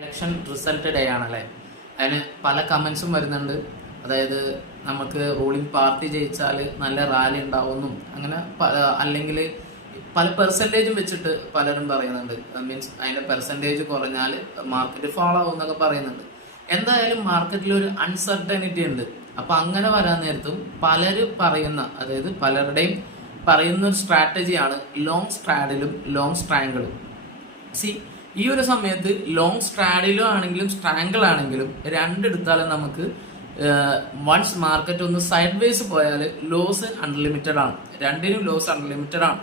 Election result day ആണല്ലേ. അതിന് പല കമന്റ്സും വരുന്നുണ്ട്. അതായത് നമുക്ക് റൂളിംഗ് പാർട്ടി ജയിച്ചാൽ നല്ല റാലി ഉണ്ടാവുമെന്നും അങ്ങനെ അല്ലെങ്കിൽ പല പെർസെൻറ്റേജും വെച്ചിട്ട് പലരും പറയുന്നുണ്ട്. മീൻസ് അതിന്റെ പെർസെൻറ്റേജ് കുറഞ്ഞാൽ മാർക്കറ്റ് ഫോളോ ആവും എന്നൊക്കെ പറയുന്നുണ്ട്. എന്തായാലും മാർക്കറ്റിൽ ഒരു അൺസർട്ടനിറ്റി ഉണ്ട്. അപ്പൊ അങ്ങനെ വരാൻ നേരത്തും പലരും പറയുന്ന, അതായത് പലരുടെയും പറയുന്ന ഒരു സ്ട്രാറ്റജിയാണ് ലോങ് സ്ട്രാഡിലും ലോങ് സ്ട്രാങ്കിളും. ഈ ഒരു സമയത്ത് ലോങ് സ്ട്രാഡിലും ആണെങ്കിലും സ്ട്രാങ്കിൾ ആണെങ്കിലും രണ്ടെടുത്താലും നമുക്ക് വൺസ് മാർക്കറ്റ് ഒന്ന് സൈഡ് വേസ് പോയാൽ ലോസ് അൺലിമിറ്റഡ് ആണ്. രണ്ടിനും ലോസ് അൺലിമിറ്റഡ് ആണ്.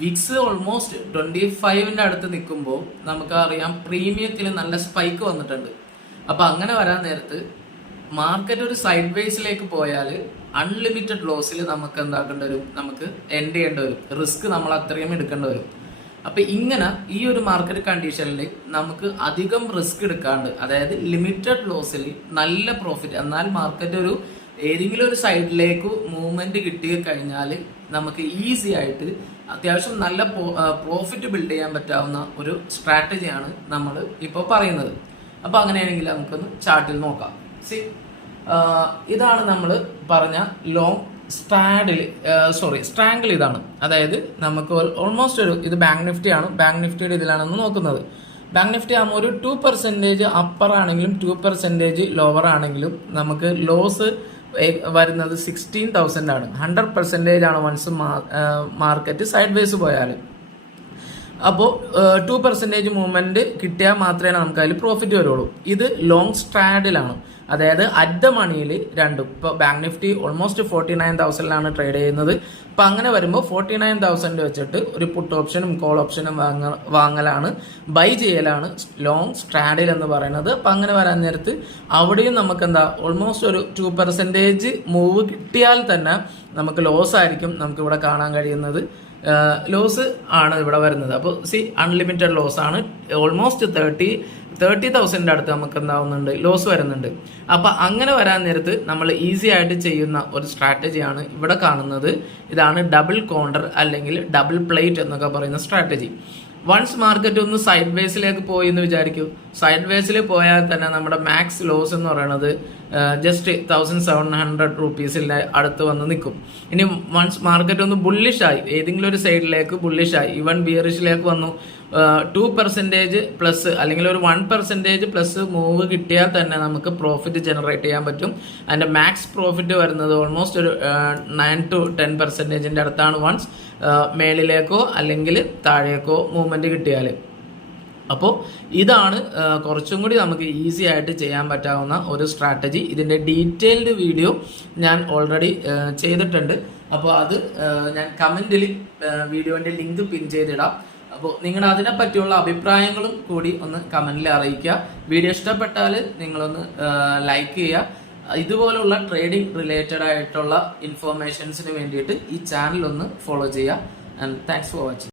വിക്സ് ഓൾമോസ്റ്റ് 25ന്റെ അടുത്ത് നിൽക്കുമ്പോൾ നമുക്കറിയാം പ്രീമിയത്തിൽ നല്ല സ്പൈക്ക് വന്നിട്ടുണ്ട്. അപ്പൊ അങ്ങനെ വരാൻ നേരത്ത് മാർക്കറ്റ് ഒരു സൈഡ് വേസിലേക്ക് പോയാൽ അൺലിമിറ്റഡ് ലോസിൽ നമുക്ക് എന്താക്കേണ്ടി വരും, നമുക്ക് എൻഡ് ചെയ്യേണ്ടി വരും. റിസ്ക് നമ്മൾ അത്രയും എടുക്കേണ്ടി വരും. അപ്പൊ ഇങ്ങനെ ഈ ഒരു മാർക്കറ്റ് കണ്ടീഷനിൽ നമുക്ക് അധികം റിസ്ക് എടുക്കാണ്ട്, അതായത് ലിമിറ്റഡ് ലോസിൽ നല്ല പ്രോഫിറ്റ്, എന്നാൽ മാർക്കറ്റ് ഒരു ഏതെങ്കിലും ഒരു സൈഡിലേക്ക് മൂവ്മെന്റ് കിട്ടി കഴിഞ്ഞാൽ നമുക്ക് ഈസി ആയിട്ട് അത്യാവശ്യം നല്ല പ്രോഫിറ്റ് ബിൽഡ് ചെയ്യാൻ പറ്റാവുന്ന ഒരു സ്ട്രാറ്റജിയാണ് നമ്മൾ ഇപ്പോൾ പറയുന്നത്. അപ്പൊ അങ്ങനെയാണെങ്കിൽ നമുക്കൊന്ന് ചാർട്ടിൽ നോക്കാം. ഇതാണ് നമ്മൾ പറഞ്ഞ ലോങ് സ്ട്രാങ്കിൾ ഇതാണ്. അതായത് നമുക്ക് ഓൾമോസ്റ്റ് ഇത് ബാങ്ക് നിഫ്റ്റി ആണ്. ബാങ്ക് നിഫ്റ്റിയുടെ ഇതിലാണെന്ന് നോക്കുന്നത്. ബാങ്ക് നിഫ്റ്റി ആകുമ്പോൾ ഒരു 2% അപ്പർ ആണെങ്കിലും 2% ലോവർ ആണെങ്കിലും നമുക്ക് ലോസ് വരുന്നത് 16,000 ആണ്. 100% ആണ് വൺസ് മാർക്കറ്റ് സൈഡ് വേസ് പോയാൽ. അപ്പോൾ 2% മൂവ്മെന്റ് കിട്ടിയാൽ മാത്രമേ നമുക്ക് അതിൽ പ്രോഫിറ്റ് വരുള്ളൂ. ഇത് ലോങ് സ്ട്രാഡിലാണ്. അതായത് അറ്റ് ദ മണിയിൽ രണ്ടും. ഇപ്പൊ ബാങ്ക് നിഫ്റ്റി ഓൾമോസ്റ്റ് 49,000 ട്രേഡ് ചെയ്യുന്നത്. അപ്പൊ അങ്ങനെ വരുമ്പോൾ 49,000 വെച്ചിട്ട് ഒരു പുട്ട് ഓപ്ഷനും കോൾ ഓപ്ഷനും വാങ്ങലാണ്, ബൈ ചെയ്യലാണ് ലോങ് സ്ട്രാഡിൽ എന്ന് പറയുന്നത്. അപ്പൊ അങ്ങനെ വരാൻ നേരത്ത് അവിടെയും നമുക്ക് എന്താ ഓൾമോസ്റ്റ് ഒരു 2% മൂവ് കിട്ടിയാൽ തന്നെ നമുക്ക് ലോസ് ആയിരിക്കും നമുക്ക് ഇവിടെ കാണാൻ കഴിയുന്നത്. ലോസ് ആണ് ഇവിടെ വരുന്നത്. അപ്പോൾ അൺലിമിറ്റഡ് ലോസ് ആണ്. ഓൾമോസ്റ്റ് 30,000 അടുത്ത് നമുക്ക് എന്താവുന്നുണ്ട്, ലോസ് വരുന്നുണ്ട്. അപ്പൊ അങ്ങനെ വരാൻ നേരത്ത് നമ്മൾ ഈസി ആയിട്ട് ചെയ്യുന്ന ഒരു സ്ട്രാറ്റജിയാണ് ഇവിടെ കാണുന്നത്. ഇതാണ് ഡബിൾ കോണ്ടർ അല്ലെങ്കിൽ ഡബിൾ പ്ലേറ്റ് എന്നൊക്കെ പറയുന്ന സ്ട്രാറ്റജി. വൺസ് മാർക്കറ്റ് ഒന്ന് സൈഡ് വേസിലേക്ക് പോയി എന്ന് വിചാരിക്കൂ. സൈഡ് വേസിൽ പോയാൽ തന്നെ നമ്മുടെ മാക്സ് ലോസ് എന്ന് പറയുന്നത് ജസ്റ്റ് 1,700 റുപ്പീസിന്റെ അടുത്ത് വന്ന് നിൽക്കും. ഇനി വൺസ് മാർക്കറ്റ് ഒന്ന് ബുള്ളിഷായി, ഏതെങ്കിലും ഒരു സൈഡിലേക്ക് ബുള്ളിഷായി, ഈവൻ ബിയറിഷിലേക്ക് വന്നു, 2% പ്ലസ് അല്ലെങ്കിൽ ഒരു 1% പ്ലസ് മൂവ് കിട്ടിയാൽ തന്നെ നമുക്ക് പ്രോഫിറ്റ് ജനറേറ്റ് ചെയ്യാൻ പറ്റും. അതിന്റെ മാക്സ് പ്രോഫിറ്റ് വരുന്നത് ഓൾമോസ്റ്റ് ഒരു 9 to 10% അടുത്താണ് വൺസ് മേളിലേക്കോ അല്ലെങ്കിൽ താഴേക്കോ മൂവ്മെന്റ് കിട്ടിയാൽ. അപ്പോൾ ഇതാണ് കുറച്ചും കൂടി നമുക്ക് ഈസി ആയിട്ട് ചെയ്യാൻ പറ്റാവുന്ന ഒരു സ്ട്രാറ്റജി. ഇതിന്റെ ഡീറ്റെയിൽഡ് വീഡിയോ ഞാൻ ഓൾറെഡി ചെയ്തിട്ടുണ്ട്. അപ്പോൾ അത് ഞാൻ കമന്റിൽ വീഡിയോന്റെ ലിങ്ക് പിൻ ചെയ്തിടാം. അപ്പോൾ നിങ്ങൾ അതിനെ പറ്റിയുള്ള അഭിപ്രായങ്ങളും കൂടി ഒന്ന് കമന്റിൽ അറിയിക്കുക. വീഡിയോ ഇഷ്ടപ്പെട്ടാൽ നിങ്ങളൊന്ന് ലൈക്ക് ചെയ്യുക. ഇതുപോലുള്ള ട്രേഡിംഗ് റിലേറ്റഡ് ആയിട്ടുള്ള ഇൻഫോർമേഷൻസിന് വേണ്ടിയിട്ട് ഈ ചാനൽ ഒന്ന് ഫോളോ ചെയ്യുക. And thanks for watching.